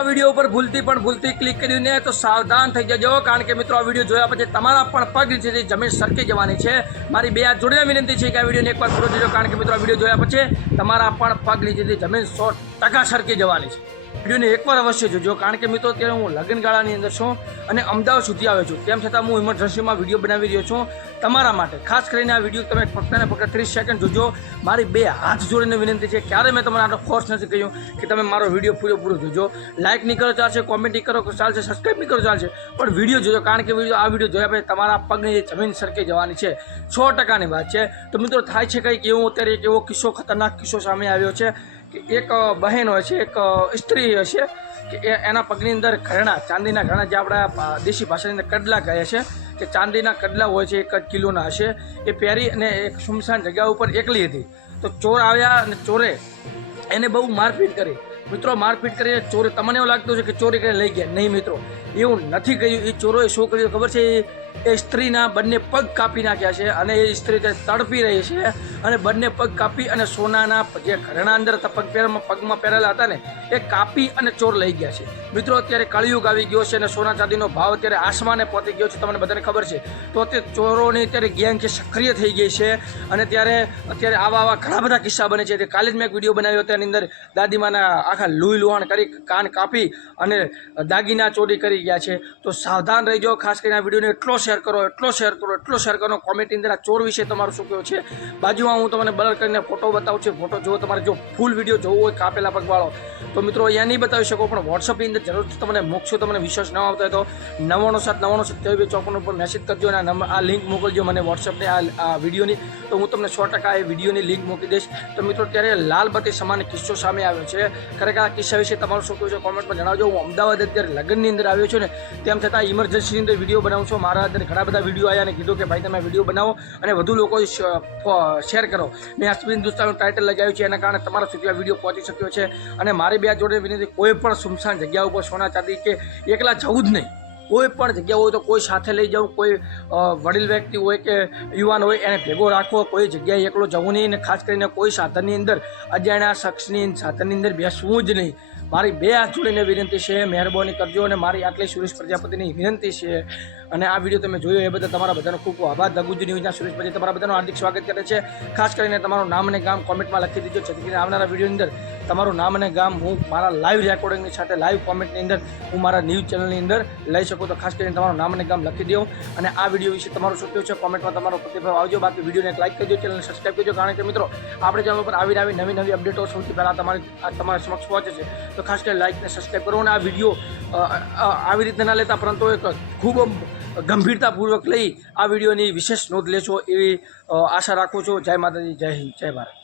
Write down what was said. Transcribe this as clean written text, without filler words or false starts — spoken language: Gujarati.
વિડીયો ઉપર ભૂલથી ક્લિક કર્યું ને તો સાવધાન થઈ જજો, કારણ કે મિત્રો આ વિડીયો જોયા પછી તમારા પણ પગ નીચેથી જમીન સરકી જવાની છે। મારી બે હાથ જોડીને વિનંતી છે કે આ વિડીયોને એકવાર પૂરો જોજો, કારણ કે મિત્રો આ વિડીયો જોયા પછી તમારા પણ પગ નીચેથી જમીન 100% સરકી જવાની છે। વિડીયોને એકવાર અવશ્ય જોજો, કારણ કે મિત્રો અત્યારે હું લગ્નગાળાની અંદર છું અને અમદાવાદ સુધી આવ્યો છું, તેમ છતાં હું ઇમરજન્સીમાં વિડીયો બનાવી રહ્યો છું તમારા માટે। ખાસ કરીને આ વિડીયો તમે ફક્ત ને ફક્ત 30 સેકન્ડ જોજો। મારી બે હાથ જોડીને વિનંતી છે, ક્યારે મેં તમને આટલો ફોર્સ નથી કહ્યું કે તમે મારો વિડીયો પૂરેપૂરો જોજો। લાઇક નહીં કરો ચાલશે, કોમેન્ટ નહીં કરો ચાલશે, સબસ્ક્રાઈબ નહીં કરો ચાલશે, પણ વિડીયો જોજો, કારણ કે આ વિડીયો જોયા પછી તમારા પગની જમીન સરકી જવાની છે। 100%ની વાત છે। તો મિત્રો થાય છે કંઈક એવું, અત્યારે એક એવો કિસ્સો, ખતરનાક કિસ્સો સામે આવ્યો છે કે એક બહેન હોય છે, એક સ્ત્રી હશે કે એના પગની અંદર ઘરેણા, ચાંદીના ઘરેણા, જે આપણા દેશી ભાષાની અંદર કડલા કહે છે, કે ચાંદીના કડલા હોય છે, 1 કિલોના હશે, એ પહેરી અને એક સુમસાન જગ્યા ઉપર એકલી હતી। તો ચોર આવ્યા અને ચોરે એને બહુ મારપીટ કરી। મિત્રો મારપીટ કરી ચોરે, તમને એવું લાગતું છે કે ચોરી કરીને લઈ ગયા, નહીં મિત્રો, એવું નથી કર્યું। એ ચોરોએ શું કર્યું ખબર છે? એ સ્ત્રીના બંને પગ કાપી નાખ્યા છે અને એ સ્ત્રી તડપી રહી છે અને બંને પગ કાપી અને સોનાના જે ઘરેણા અંદર પગમાં પહેરેલા હતા ને એ કાપી અને ચોર લઈ ગયા છે। મિત્રો અત્યારે કળિયુગ આવી ગયો છે અને સોના ચાંદીનો ભાવ અત્યારે આસમાને પહોંચી ગયો છે, તમને બધાને ખબર છે। તો અત્યારે ચોરોની અત્યારે ગેંગ છે સક્રિય થઈ ગઈ છે અને અત્યારે આવા ઘણા બધા કિસ્સા બને છે। કાલે જ મેં એક વિડીયો બનાવ્યો, તેની અંદર દાદીમાના આખા લુહાણ કરી કાન કાપી અને દાગીના ચોરી કરી ગયા છે। તો સાવધાન રહીજો, ખાસ કરીને આ વિડીયોને એટલો શેર કરો, કોમેન્ટની અંદર આ ચોર વિશે તમારું શું કહેવું છે। બાજુમાં હું તમને બ્લર કરીને ફોટો બતાવું છું, ફોટો જો તમારે જો ફૂલ વિડીયો જોવો હોય કાપેલા પગવાળો તો મિત્રો અહીંયા નહીં બતાવી શકો, પણ વોટ્સઅપની અંદર જરૂરથી તમને મોકશું। તમને વિશ્વાસ ન આવતો હોય તો 99799754 ઉપર મેસેજ કરજો અને આ લિંક મોકલજો મને વોટ્સઅપની આ વિડીયોની, તો હું તમને 100% આ વિડીયોની લિંક મોકલી દઈશ। તો મિત્રો ત્યારે લાલબત્તી સમાન કિસ્સો સામે આવ્યો છે, ખરેખર આ કિસ્સા વિશે તમારું શું કહેવું છે કોમેન્ટમાં જણાવજો। હું અમદાવાદ અત્યારે લગ્નની અંદર આવ્યો છું ને, તેમ છતાં ઇમરજન્સીની અંદર વિડીયો બનાવું છું। મારા અંદર ઘણા બધા વિડીયો આવ્યા અને કીધું કે ભાઈ તમે વિડીયો બનાવો અને વધુ લોકો શેર કરો। મેં અશ્વિન હિન્દુસ્તાનનું ટાઇટલ લગાવ્યું છે, એના કારણે તમારા સુધી આ વિડીયો પહોંચી શક્યો છે। અને મારી બે જોડે વિનંતી, કોઈ પણ સુમસાન જગ્યા ઉપર સોના ચાંદી કે એકલા જવું જ નહીં। કોઈ પણ જગ્યા હોય તો કોઈ સાથે લઈ જવું, કોઈ વડીલ વ્યક્તિ હોય કે યુવાન હોય એને ભેગો રાખવો, કોઈ જગ્યાએ એકલો જવું નહીં, અને ખાસ કરીને કોઈ સાધનની અંદર અજાણ્યા શખ્સની સાધનની અંદર બેસવું જ નહીં। મારી બે હાથ જોડીને વિનંતી છે, મહેરબાની કરજો અને મારી આટલી સુરેશ પ્રજાપતિની વિનંતી છે। અને આ વિડીયો તમે જોયો એ બદલ તમારા બધાનો ખૂબ ખૂબ આભાર। ધ ગુજ ન્યૂઝના સુરેશ પ્રજાપતિ તમારા બધાનું હાર્દિક સ્વાગત કરે છે। ખાસ કરીને તમારું નામ અને ગામ કોમેન્ટમાં લખી દીજો, જેથી કરીને આવનારા વિડીયોની અંદર તમારું નામ અને ગામ હું મારા લાઈવ રેકોર્ડિંગની સાથે લાઈવ કોમેન્ટની અંદર હું મારા ન્યૂઝ ચેનલની અંદર લઈ શકું। તો ખાસ કરીને તમારું નામ અને ગામ લખી દો અને આ વિડીયો વિશે તમારું શું કહેવું છે કોમેન્ટમાં તમારો પ્રતિભાવ આવજો। બાકી વિડીયોને એક લાઈક કરજો, ચેનલને સબસ્ક્રાઈબ કરજો, કારણ કે મિત્રો આપણે ચેનલ ઉપર આવી નવી અપડેટો સૌથી પહેલાં તમારા સમક્ષ પહોંચે છે। તો ખાસ કરીને લાઈક ને સબસ્ક્રાઈબ કરો અને આ વિડીયો આવી રીતે ના લેતા, પરંતુ એક ખૂબ ગંભીરતાપૂર્વક લઈ આ વિડીયોની વિશેષ નોંધ લેશો એવી આશા રાખું છું। જય માતાજી, જય હિન્દ, જય ભારત।